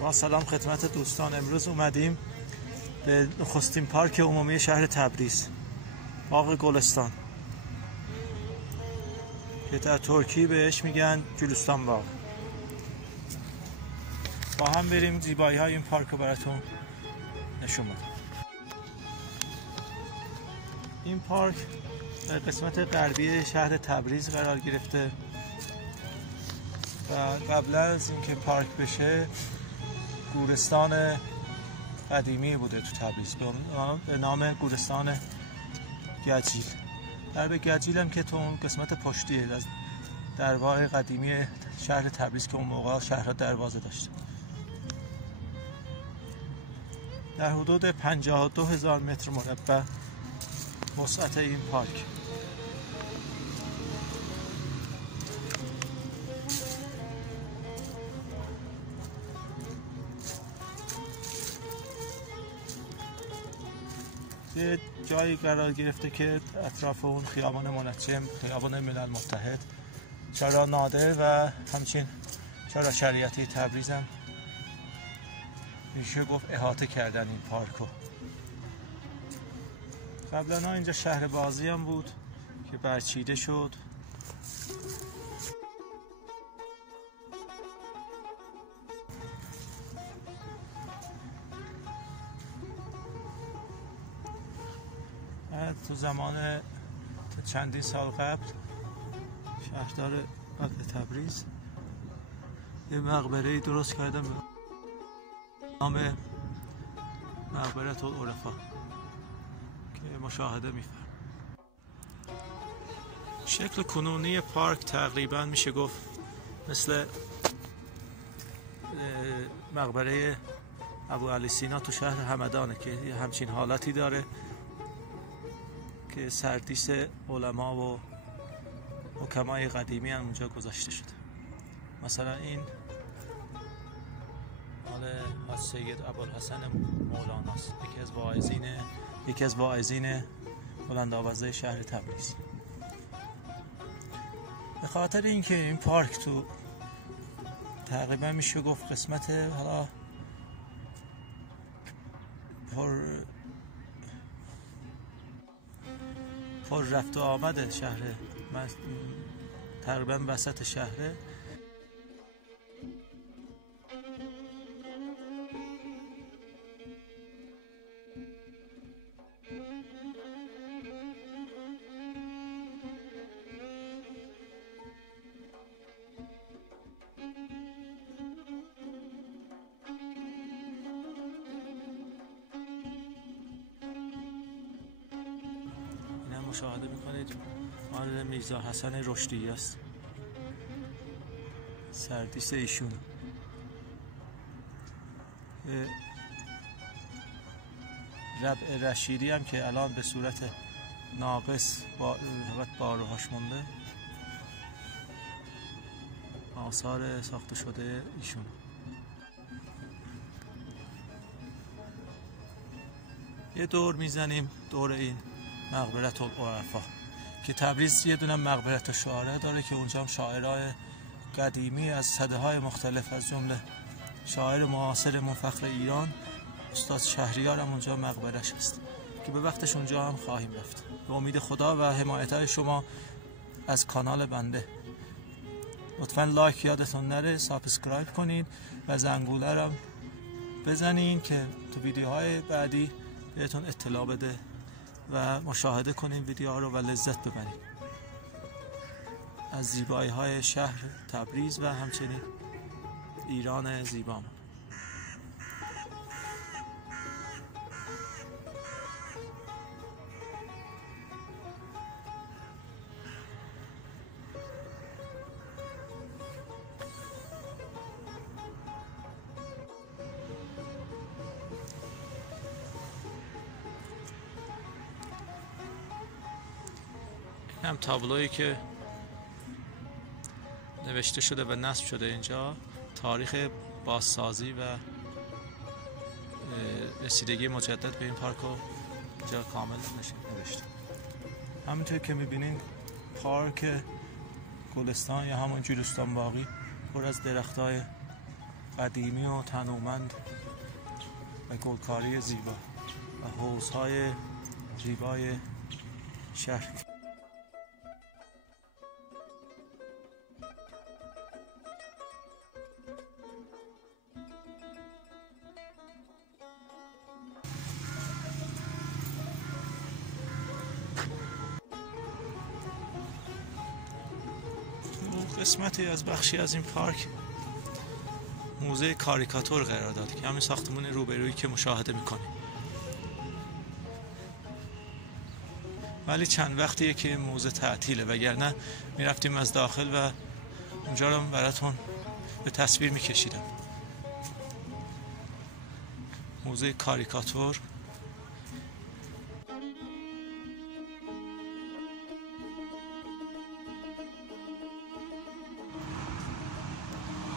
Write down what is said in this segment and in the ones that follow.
با سلام خدمت دوستان. امروز اومدیم به نخستین پارک عمومی شهر تبریز، باغ گلستان که در ترکی بهش میگن گلستان باغ. با هم بریم زیبایی های این پارک رو براتون نشون بدم. این پارک در قسمت غربی شهر تبریز قرار گرفته و قبل از اینکه پارک بشه گورستان قدیمی بوده تو تبریز به نام گورستان گجیل. درب گجیل هم که تو اون قسمت پشتیه از درگاه قدیمی شهر تبریز که اون موقع شهرها دروازه داشته. در حدود 52,000 متر مربع وسعت این پارک. یه جایی قرار گرفته که اطراف اون خیابان منجم، خیابان ملل متحد، شارع نادر و همچنین شارع شریعتی تبریز هم میشه گفت احاطه کردن این پارکو. قبلا اینجا شهر بازی هم بود که برچیده شد. تو زمان چندین سال قبل شهردار تبریز یه مقبره‌ای درست کردن به نام مقبره العرفا که مشاهده می‌فرمایید. شکل کنونی پارک تقریبا میشه گفت مثل مقبره ابوعلی سینا تو شهر همدانه که همچین حالتی داره که سردیس علما و حکمای قدیمی هم اونجا گذاشته شده. مثلا این مال حاج سید ابوالحسن مولاناست، یکی از واعظین بلند آوازه شهر تبریز. به خاطر اینکه این پارک تو تقریبا میشه گفت قسمت حالا پر رفت و آمد شهر، تقریبا وسط شهره، مشاهده میکنید مال میرزا حسن رشدی است، سردیس ایشون. ربع رشیدی هم که الان به صورت ناقص با باروهاش مونده، آثار ساخته شده ایشون. یه دور میزنیم دور این مقبره العرفا که تبریز یه دونه مقبره شاعره داره که اونجا هم شاعرای قدیمی از سده‌های مختلف از جمله شاعر معاصر فخر ایران استاد شهریار هم اونجا مقبرش هست که به وقتش اونجا هم خواهیم رفت. به امید خدا و حمایت شما از کانال بنده لطفاً لایک یادتون نره، سابسکرایب کنید و زنگوله رو بزنین که تو ویدیوهای بعدی بهتون اطلاع بده و مشاهده کنین ویدیوها رو و لذت ببرید از زیبایی های شهر تبریز و همچنین ایران زیبا. هم تابلویی که نوشته شده و نصب شده اینجا، تاریخ بازسازی و رسیدگی مجدد به این پارک رو اینجا کامل نوشته. همونطور که میبینین پارک گلستان یا همون گلستان باغی پر از درختای قدیمی و تنومند و گلکاری زیبا و حوض‌های زیبای شهر. قسمتی از بخشی از این پارک موزه کاریکاتور قرار داده که همین ساختمان روبرویی که مشاهده میکنیم. ولی چند وقتیه که این موزه تعطیله، وگرنه میرفتیم از داخل و اونجا رو براتون به تصویر میکشیدم. موزه کاریکاتور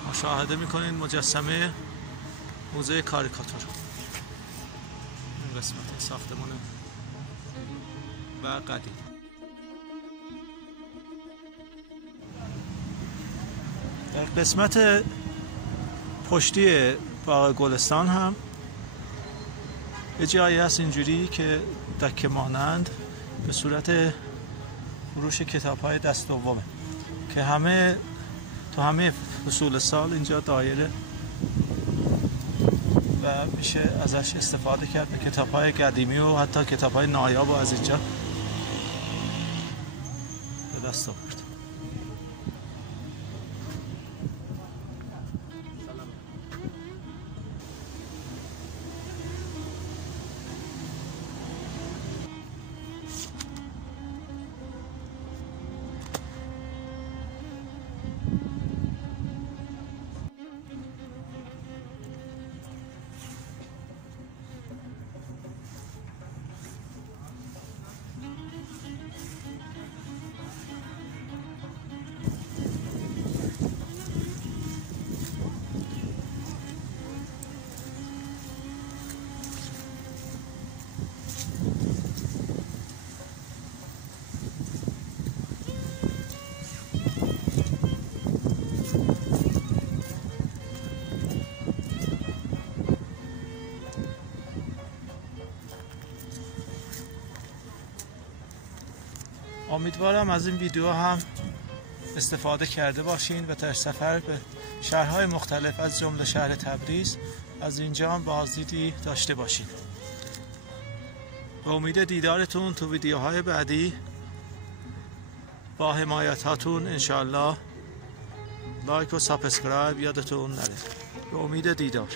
مشاهده میکنید مجسمه موزه کاریکاتور. این قسمت ساختمان و قدیم. در قسمت پشتی باغ گلستان هم یه جایی هست اینجوری که دکه مانند به صورت فروش کتاب‌های دست دومه که همه فصول سال اینجا دایره و میشه ازش استفاده کرد به کتاب‌های قدیمی و حتی کتاب‌های نایاب و از اینجا به دست آورد. امیدوارم از این ویدیو هم استفاده کرده باشین و در سفر به شهرهای مختلف از جمله شهر تبریز از اینجا هم بازدیدی داشته باشین. به امید دیدارتون تو ویدیوهای بعدی با حمایت هاتون انشالله لایک و سابسکرایب یادتون نره. به امید دیدار.